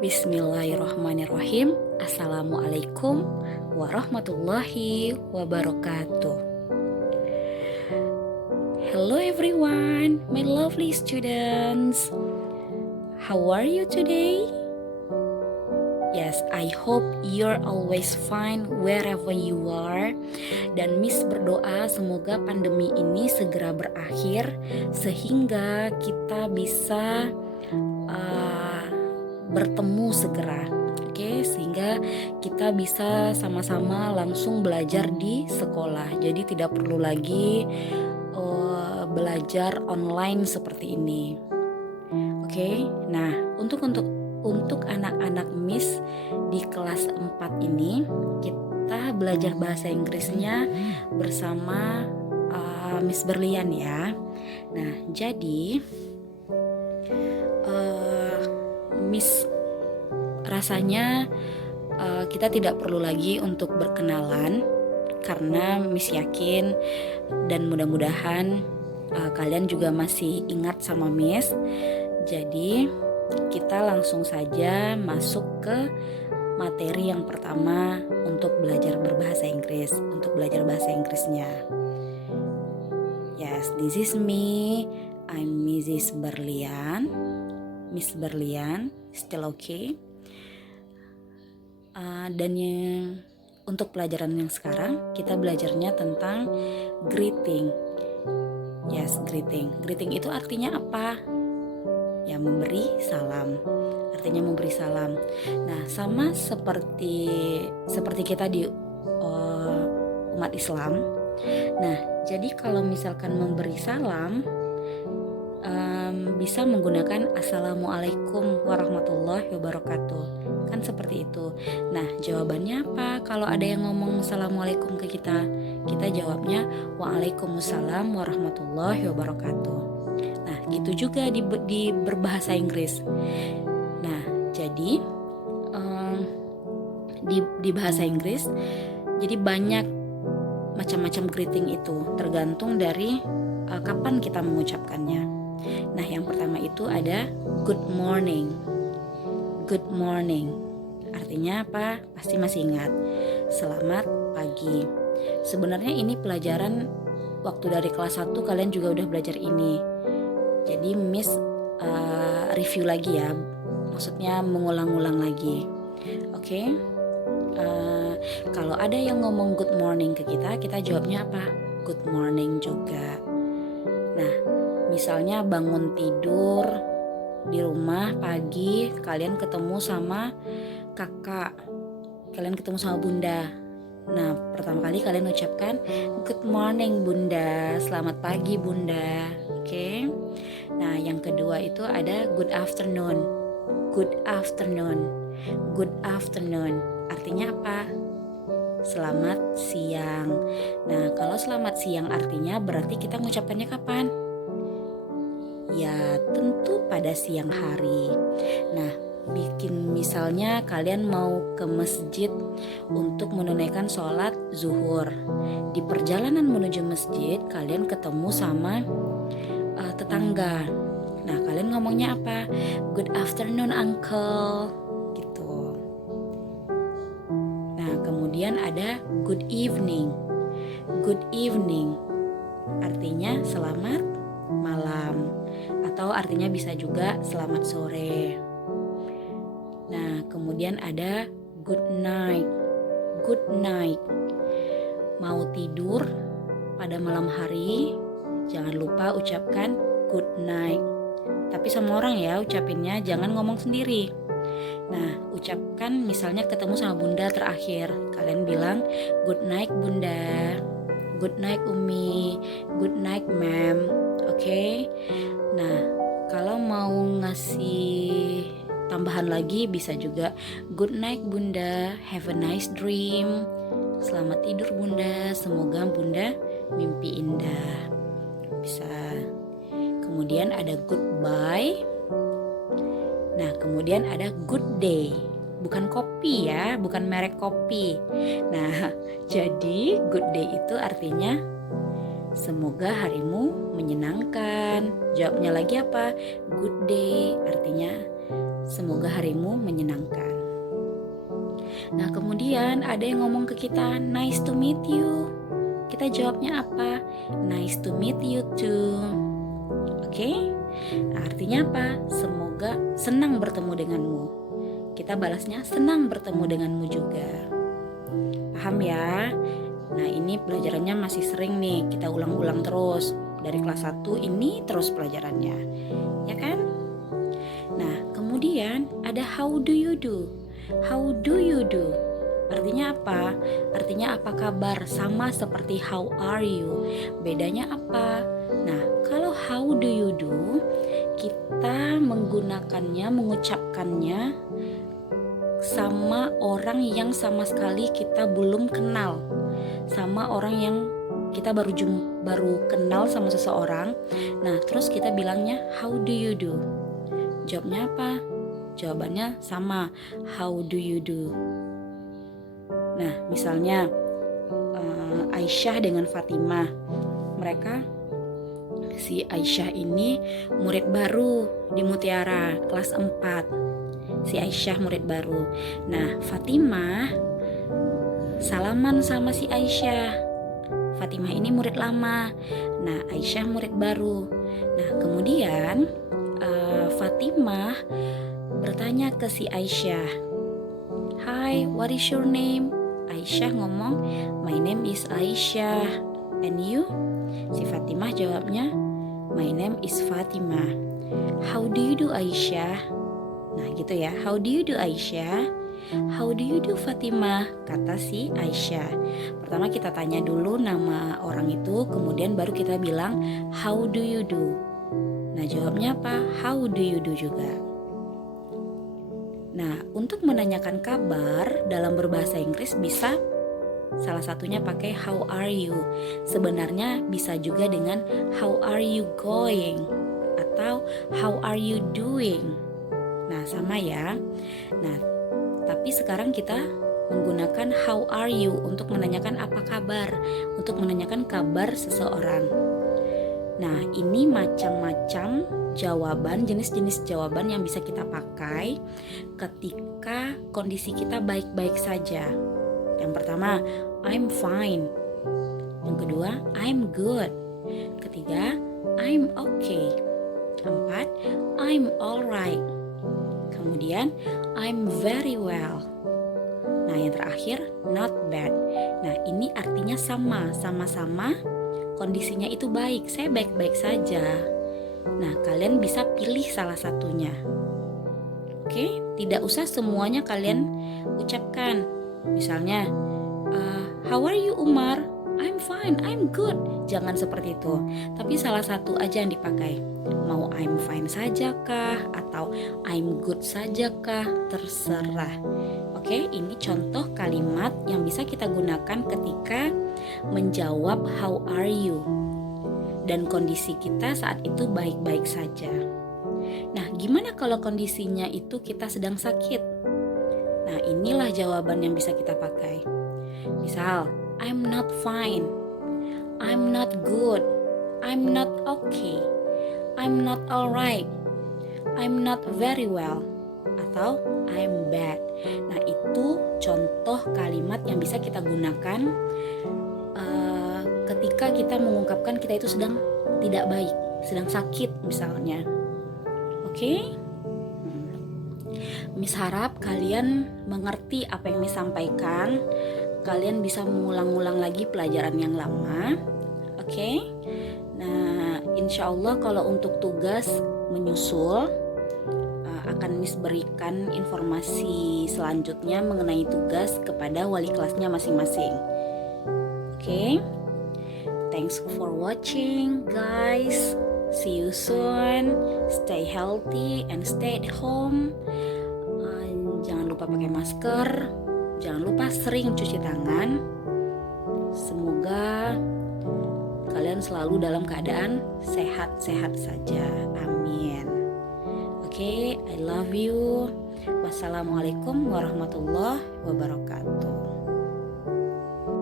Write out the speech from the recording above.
Bismillahirrahmanirrahim. Assalamualaikum warahmatullahi wabarakatuh. Hello everyone, my lovely students. How are you today? Yes, I hope you're always fine wherever you are. Dan Miss berdoa semoga pandemi ini segera berakhir sehingga kita bisa bertemu segera. Oke, sehingga kita bisa sama-sama langsung belajar di sekolah. Jadi tidak perlu lagi belajar online seperti ini. Oke, nah untuk anak-anak Miss di kelas 4 ini kita belajar bahasa Inggrisnya bersama Miss Berlian ya. Nah, jadi Miss rasanya kita tidak perlu lagi untuk berkenalan karena Miss yakin dan mudah-mudahan kalian juga masih ingat sama Miss. Jadi kita langsung saja masuk ke materi yang pertama untuk belajar berbahasa Inggris, untuk belajar bahasa Inggrisnya. Yes, this is me. I'm Mrs. Berlian. Miss Berlian, still okay? Dan untuk pelajaran yang sekarang kita belajarnya tentang greeting. Yes, greeting. Greeting itu artinya apa? Ya, memberi salam. Artinya memberi salam. Nah, sama seperti kita di umat Islam. Nah, jadi kalau misalkan memberi salam bisa menggunakan Assalamualaikum warahmatullahi wabarakatuh. Kan seperti itu. Nah, jawabannya apa? Kalau ada yang ngomong Assalamualaikum ke kita, kita jawabnya Waalaikumsalam warahmatullahi wabarakatuh. Nah, gitu juga di berbahasa Inggris. Nah, jadi di bahasa Inggris jadi banyak macam-macam greeting itu, tergantung dari kapan kita mengucapkannya. Nah, yang pertama itu ada good morning. Good morning. Artinya apa? Pasti masih ingat. Selamat pagi. Sebenarnya ini pelajaran waktu dari kelas 1 kalian juga udah belajar ini. Jadi Miss review lagi ya. Maksudnya mengulang-ulang lagi. Oke. Kalau ada yang ngomong good morning ke kita, kita jawabnya apa? Good morning juga. Nah, misalnya bangun tidur di rumah pagi, kalian ketemu sama kakak, kalian ketemu sama bunda. Nah, pertama kali kalian ucapkan good morning bunda, selamat pagi bunda. Oke. Nah, yang kedua itu ada good afternoon. Good afternoon. Good afternoon. Artinya apa? Selamat siang. Nah, kalau selamat siang artinya berarti kita mengucapkannya kapan? Ya, tentu pada siang hari. Nah, misalnya kalian mau ke masjid untuk menunaikan sholat zuhur. Di perjalanan menuju masjid, kalian ketemu sama tetangga. Nah, kalian ngomongnya apa? Good afternoon, uncle. Gitu. Nah, kemudian ada good evening. Good evening. Artinya selamat malam. Atau artinya bisa juga selamat sore. Nah, kemudian ada good night. Good night. Mau tidur pada malam hari, jangan lupa ucapkan good night. Tapi sama orang ya ucapinnya, jangan ngomong sendiri. Nah, ucapkan misalnya ketemu sama bunda terakhir, kalian bilang good night bunda, good night umi, good night ma'am. Oke. Nah, kalau mau ngasih tambahan lagi bisa juga good night bunda, have a nice dream. Selamat tidur bunda, semoga bunda mimpi indah. Bisa. Kemudian ada goodbye. Nah, kemudian ada good day. Bukan kopi ya, bukan merek kopi. Nah, jadi good day itu artinya semoga harimu menyenangkan. Jawabnya lagi apa? Good day, artinya Semoga harimu menyenangkan. Nah, kemudian ada yang ngomong ke kita, nice to meet you. Kita jawabnya apa? Nice to meet you too. Oke? Nah, artinya apa? Semoga senang bertemu denganmu. Kita balasnya senang bertemu denganmu juga. Paham ya? Nah, ini pelajarannya masih sering nih, kita ulang-ulang terus. Dari kelas 1 ini terus pelajarannya. Ya kan? Nah, kemudian ada how do you do? How do you do? Artinya apa? Artinya apa kabar? Sama seperti how are you. Bedanya apa? Nah, kalau how do you do, kita menggunakannya, mengucapkannya sama orang yang sama sekali kita belum kenal. Sama orang yang kita baru kenal sama seseorang. Nah, terus kita bilangnya how do you do? Jawabnya apa? Jawabannya sama, how do you do? Nah, misalnya Aisyah dengan Fatimah, mereka, si Aisyah ini murid baru di Mutiara kelas 4. Si Aisyah murid baru. Nah, Fatimah salaman sama si Aisyah. Fatimah ini murid lama. Nah, Aisyah murid baru. Nah, kemudian Fatimah bertanya ke si Aisyah, "Hi, what is your name?" Aisyah ngomong, "My name is Aisyah. And you?" Si Fatimah jawabnya, "My name is Fatimah." "How do you do, Aisyah?" Nah, gitu ya. "How do you do, Aisyah?" "How do you do, Fatimah?" kata si Aisyah. Pertama kita tanya dulu nama orang itu, kemudian baru kita bilang, "How do you do?" Nah, jawabnya apa? "How do you do" juga. Nah, untuk menanyakan kabar dalam berbahasa Inggris bisa salah satunya pakai how are you. Sebenarnya bisa juga dengan how are you going atau how are you doing. Nah, sama ya. Nah, tapi sekarang kita menggunakan how are you untuk menanyakan apa kabar, untuk menanyakan kabar seseorang. Nah, ini macam-macam jawaban, jenis-jenis jawaban yang bisa kita pakai ketika kondisi kita baik-baik saja. Yang pertama, I'm fine. Yang kedua, I'm good. Ketiga, I'm okay. Keempat, I'm alright. Kemudian, I'm very well. Nah, yang terakhir, not bad. Nah, ini artinya sama-sama kondisinya itu baik, saya baik-baik saja. Nah, kalian bisa pilih salah satunya. Oke, tidak usah semuanya kalian ucapkan. Misalnya, how are you, Umar? I'm fine, I'm good. Jangan seperti itu. Tapi salah satu aja yang dipakai. Mau I'm fine saja kah? Atau I'm good saja kah? Terserah. Oke, ini contoh kalimat yang bisa kita gunakan ketika menjawab how are you dan kondisi kita saat itu baik-baik saja. Nah, gimana kalau kondisinya itu kita sedang sakit? Nah, inilah jawaban yang bisa kita pakai. Misal, I'm not fine, I'm not good, I'm not okay, I'm not alright, I'm not very well, atau I'm bad. Nah, itu contoh kalimat yang bisa kita gunakan ketika kita mengungkapkan kita itu sedang tidak baik, sedang sakit misalnya. Oke? Miss harap kalian mengerti apa yang Miss sampaikan. Kalian bisa mengulang-ulang lagi pelajaran yang lama. Oke? Nah, insya Allah kalau untuk tugas menyusul akan Miss berikan informasi selanjutnya mengenai tugas kepada wali kelasnya masing-masing. Oke? Thanks for watching, guys. See you soon. Stay healthy and stay at home. Jangan lupa pakai masker. Jangan lupa sering cuci tangan. Semoga kalian selalu dalam keadaan sehat-sehat saja. Amin. Oke, I love you. Wassalamualaikum warahmatullahi wabarakatuh.